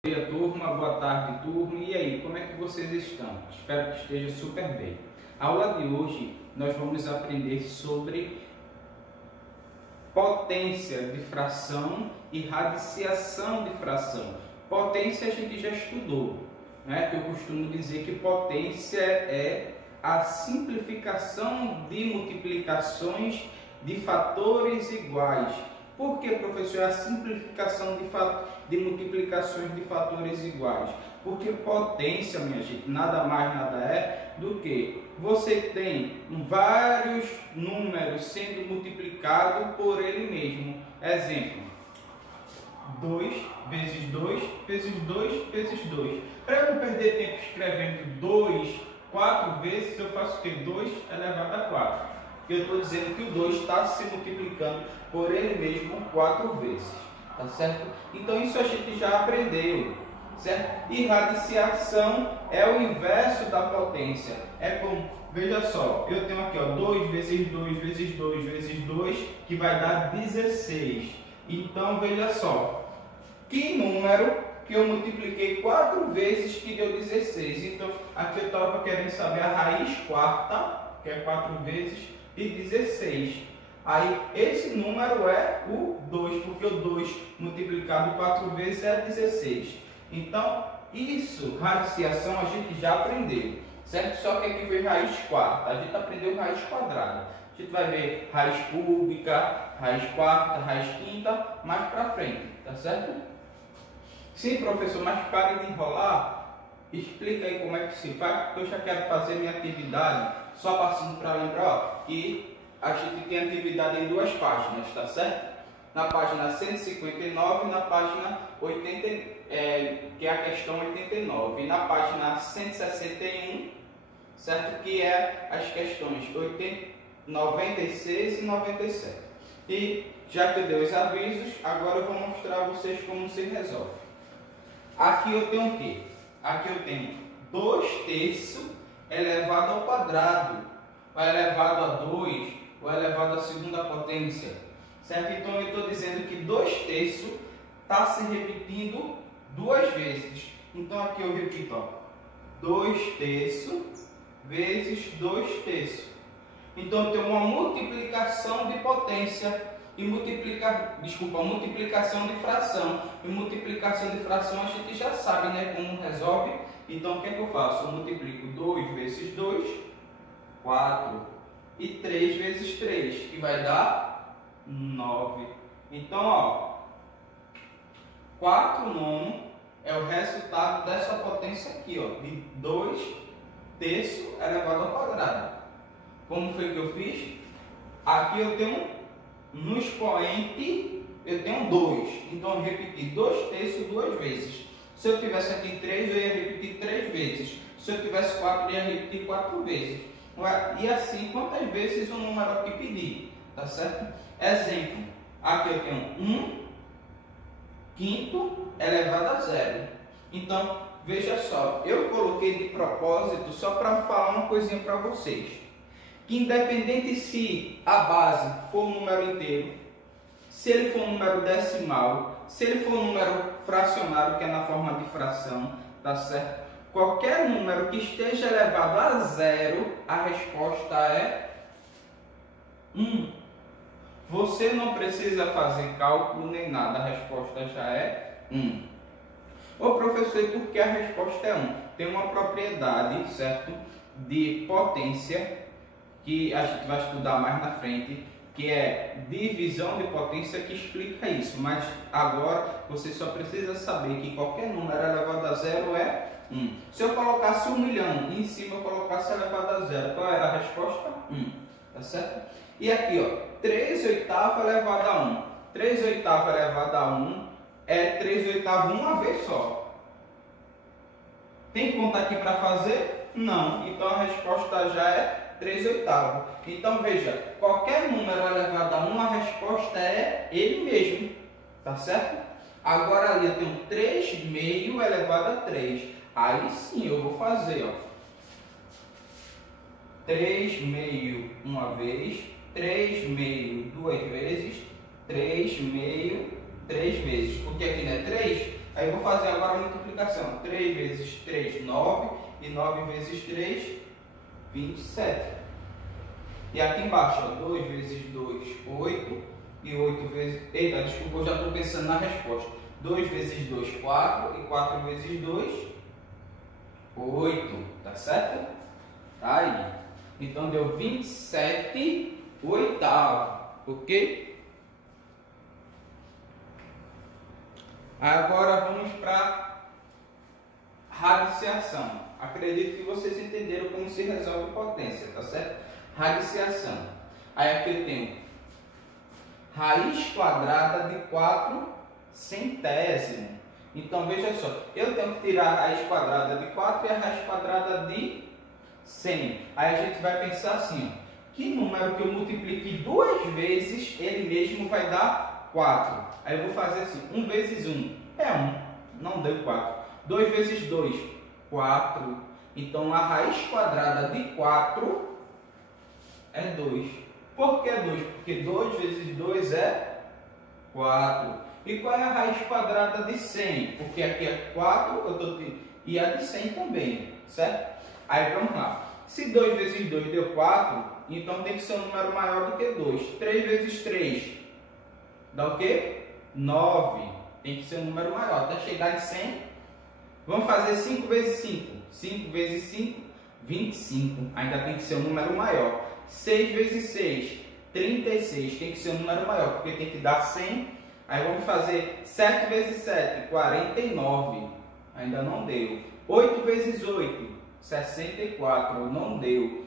Bom dia, turma, boa tarde, turma. E aí, como é que vocês estão? Espero que esteja super bem. A aula de hoje nós vamos aprender sobre potência de fração e radiciação de fração. Potência a gente já estudou, né? Que eu costumo dizer que potência é a simplificação de multiplicações de fatores iguais. Por que, professor, a simplificação de multiplicações de fatores iguais? Porque potência, minha gente, nada mais nada é do que você tem vários números sendo multiplicados por ele mesmo. Exemplo, 2 vezes 2 vezes 2 vezes 2. Para eu não perder tempo escrevendo 2 4 vezes, eu faço o que? 2 elevado a 4. Eu estou dizendo que o 2 está se multiplicando por ele mesmo 4 vezes, tá certo? Então isso a gente já aprendeu, certo? E radiciação é o inverso da potência. É como, veja só, eu tenho aqui, ó, 2 vezes 2 vezes 2 vezes 2, que vai dar 16. Então veja só, que número que eu multipliquei 4 vezes que deu 16. Então aqui eu estava querendo saber a raiz quarta, que é 4 vezes de 16. Aí esse número é o 2, porque o 2 multiplicado 4 vezes é 16. Então, isso, radiciação, a gente já aprendeu, certo? Só que aqui veio raiz quarta, a gente aprendeu raiz quadrada. A gente vai ver raiz cúbica, raiz quarta, raiz quinta, mais pra frente, tá certo? Sim, professor, mas pare de enrolar. Explica aí como é que se faz, porque eu já quero fazer minha atividade. Só passando para lembrar que a gente tem atividade em duas páginas, tá certo? Na página 159 e na página 80, que é a questão 89. E na página 161, certo? Que é as questões 96 e 97. E já que eu dei os avisos, agora eu vou mostrar a vocês como se resolve. Aqui eu tenho o quê? Aqui eu tenho 2 terços elevado ao quadrado, ou elevado a 2, ou elevado à segunda potência, certo? Então eu estou dizendo que 2 terços está se repetindo 2 vezes. Então aqui eu repito, ó, 2 terços vezes 2 terços. Então eu tenho uma multiplicação de potência e multiplicação de fração. E multiplicação de fração a gente já sabe, né, como resolve. Então o que é que eu faço? Eu multiplico 2 vezes 2, 4, e 3 vezes 3, que vai dar 9. Então, ó, 4 nono é o resultado dessa potência aqui, ó, de 2 terços elevado ao quadrado. Como foi que eu fiz? Aqui eu tenho, no expoente, eu tenho 2. Então eu repeti 2 terços 2 vezes. Se eu tivesse aqui 3, eu ia repetir 3 vezes. Se eu tivesse 4, eu ia repetir 4 vezes. E assim, quantas vezes o número aqui pedir, tá certo? Exemplo, aqui eu tenho 1 quinto elevado a 0. Então, veja só, eu coloquei de propósito só para falar uma coisinha para vocês. Que independente se a base for um número inteiro, se ele for um número decimal, se ele for um número fracionário, que é na forma de fração, tá certo? Qualquer número que esteja elevado a 0, a resposta é 1. Você não precisa fazer cálculo nem nada, a resposta já é 1. Ô professor, e por que a resposta é 1? Tem uma propriedade, certo, de potência, que a gente vai estudar mais na frente, que é divisão de potência, que explica isso. Mas agora você só precisa saber que qualquer número elevado a 0 é 1. Se eu colocasse 1 milhão e em cima eu colocasse elevado a 0, qual era a resposta? 1. Tá certo? E aqui, ó, 3 oitavos elevado a 1. 3 oitavos elevado a 1 é 3 oitavos uma vez só. Tem conta aqui para fazer? Não. Então a resposta já é 3 oitavos. Então veja, qualquer número elevado a 1, a resposta é ele mesmo. Tá certo? Agora ali eu tenho 3 meio elevado a 3. Aí sim eu vou fazer, ó, 3 meio uma vez, 3 meio duas vezes, 3 meio 3 vezes. Porque aqui não é 3, Aí eu vou fazer agora a multiplicação. 3 vezes 3, 9. E 9 vezes 3, 27. E aqui embaixo, ó, 2 vezes 2, 8. E 8 vezes... Eita, desculpa, eu já estou pensando na resposta. 2 vezes 2, 4. E 4 vezes 2, 8. Tá certo? Tá aí. Então deu 27 oitavos. Ok? Agora vamos para radiciação. Acredito que vocês entenderam como se resolve potência, tá certo? Radiciação. Aí aqui eu tenho raiz quadrada de 4 centésimos. Então veja só, eu tenho que tirar a raiz quadrada de 4 e a raiz quadrada de 100. Aí a gente vai pensar assim, ó, que número que eu multiplique duas vezes, ele mesmo vai dar 4. Aí eu vou fazer assim, 1 vezes 1 é 1, não deu 4. 2 vezes 2, 4. Então a raiz quadrada de 4 é 2. Por que 2? Porque 2 vezes 2 é 4. E qual é a raiz quadrada de 100? Porque aqui é 4, e a de 100 também, certo? Aí vamos lá. Se 2 vezes 2 deu 4, então tem que ser um número maior do que 2. 3 vezes 3 dá o quê? 9. Tem que ser um número maior. Até chegar em 100, vamos fazer 5 vezes 5. 5 vezes 5, 25. Ainda tem que ser um número maior. 6 vezes 6, 36. Tem que ser um número maior, porque tem que dar 100. Aí vamos fazer 7 vezes 7, 49. Ainda não deu. 8 vezes 8, 64. Não deu.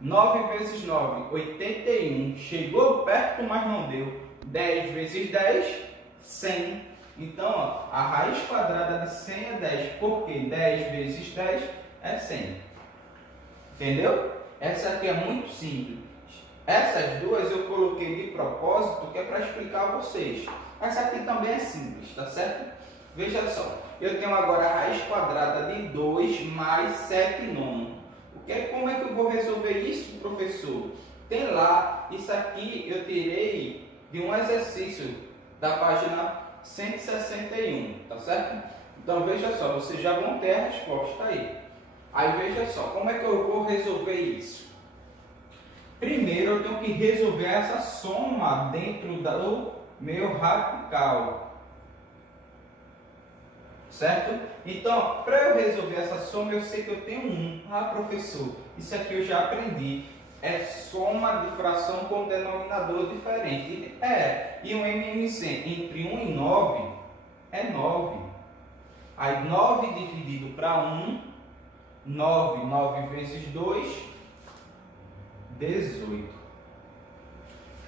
9 vezes 9, 81. Chegou perto, mas não deu. 10 vezes 10, 100. Então, ó, a raiz quadrada de 100 é 10. Porque 10 vezes 10 é 100. Entendeu? Essa aqui é muito simples. Essas duas eu coloquei de propósito, que é para explicar a vocês. Essa aqui também é simples, tá certo? Veja só. Eu tenho agora a raiz quadrada de 2 mais 7 nono. Como é que eu vou resolver isso, professor? Tem lá, isso aqui eu tirei de um exercício da página 161, tá certo? Então veja só, vocês já vão ter a resposta aí. Aí veja só, como é que eu vou resolver isso? Primeiro eu tenho que resolver essa soma dentro do meu radical. Certo? Então, para eu resolver essa soma, eu sei que eu tenho 1. Ah, professor, isso aqui eu já aprendi. É soma de fração com denominador diferente. E um MMC entre 1 e 9 é 9. Aí 9 dividido para 1, 9. 9 vezes 2, 18.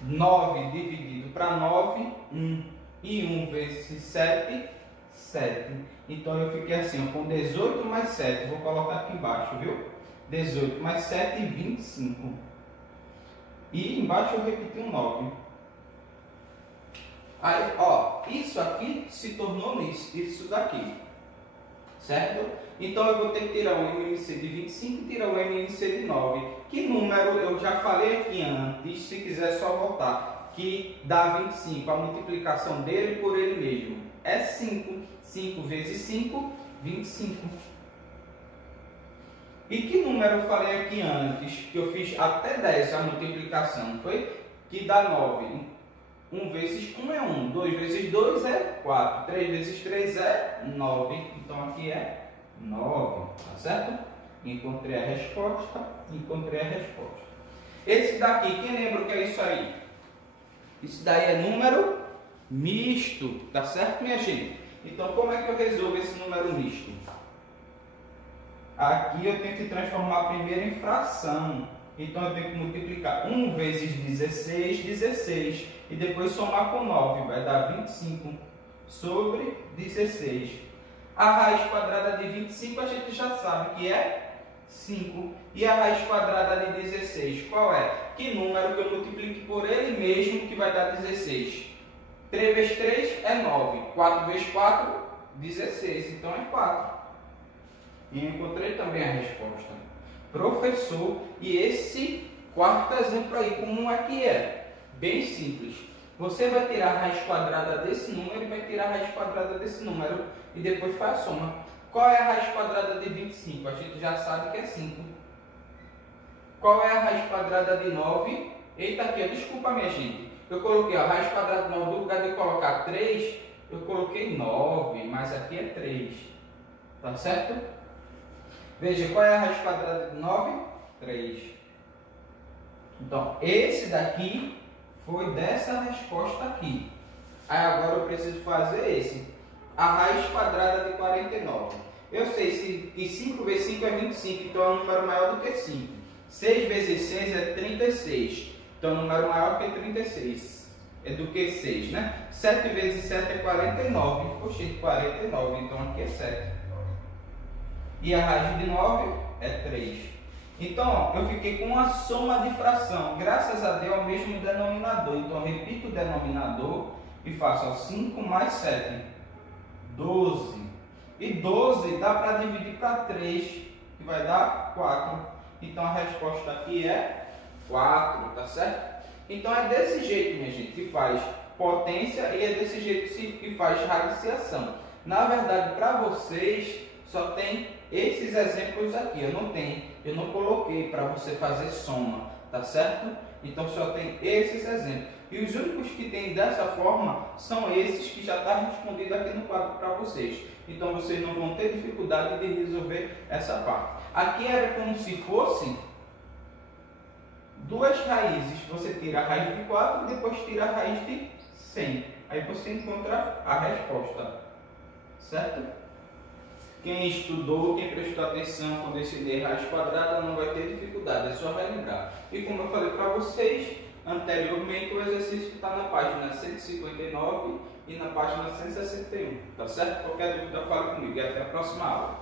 9 dividido para 9, 1. E 1 vezes 7, 7. Então eu fiquei assim, ó, com 18 mais 7. Vou colocar aqui embaixo, viu? 18 mais 7, 25. E embaixo eu repeti um 9. Aí, ó, isso aqui se tornou isso daqui. Certo? Então eu vou ter que tirar o MMC de 25 e tirar o MMC de 9. Que número eu já falei aqui antes, se quiser só voltar, que dá 25, a multiplicação dele por ele mesmo. É 5. 5 vezes 5, 25. E que número eu falei aqui antes, que eu fiz até 10 a multiplicação, foi? Que dá 9. 1 vezes 1 é 1, 2 vezes 2 é 4, 3 vezes 3 é 9. Então aqui é 9, tá certo? Encontrei a resposta, Esse daqui, quem lembra o que é isso aí? Isso daí é número misto, tá certo, minha gente? Então, como é que eu resolvo esse número misto? Aqui eu tenho que transformar primeiro em fração. Então, eu tenho que multiplicar 1 vezes 16, 16. E depois somar com 9, vai dar 25 sobre 16. A raiz quadrada de 25 a gente já sabe que é 5. E a raiz quadrada de 16, qual é? Que número que eu multiplique por ele mesmo que vai dar 16? 3 vezes 3 é 9. 4 vezes 4, 16. Então é 4. E encontrei também a resposta. Professor, e esse quarto exemplo aí, como é que é? Bem simples. Você vai tirar a raiz quadrada desse número e vai tirar a raiz quadrada desse número e depois faz a soma. Qual é a raiz quadrada de 25? A gente já sabe que é 5. Qual é a raiz quadrada de 9? Eita, aqui, ó, desculpa, minha gente. Eu coloquei a raiz quadrada de 9, no lugar de colocar 3, eu coloquei 9, mas aqui é 3. Tá certo? Veja, qual é a raiz quadrada de 9? 3. Então, esse daqui foi dessa resposta aqui. Aí agora eu preciso fazer esse. A raiz quadrada de 49. Eu sei que 5 vezes 5 é 25, então é um número maior do que 5. 6 vezes 6 é 36, então é um número maior que 36. É do que 6, né? 7 vezes 7 é 49. Poxa, 49, então aqui é 7. E a raiz de 9 é 3. Então, ó, eu fiquei com uma soma de fração. Graças a Deus é o mesmo denominador. Então, eu repito o denominador e faço ó, 5 mais 7. 12. E 12 dá para dividir para 3, que vai dar 4. Então, a resposta aqui é 4, tá certo? Então, é desse jeito, minha gente, que faz potência e é desse jeito que faz radiciação. Na verdade, para vocês, só tem esses exemplos aqui. Eu não coloquei para você fazer soma, tá certo? Então, só tem esses exemplos. E os únicos que tem dessa forma são esses que já está respondido aqui no quadro para vocês. Então, vocês não vão ter dificuldade de resolver essa parte. Aqui era como se fosse duas raízes. Você tira a raiz de 4 e depois tira a raiz de 100. Aí você encontra a resposta. Certo? Quem estudou, quem prestou atenção quando estudei raiz quadrada não vai ter dificuldade, é só relembrar. E como eu falei para vocês anteriormente, o exercício está na página 159 e na página 161, tá certo? Qualquer dúvida, fale comigo e até a próxima aula.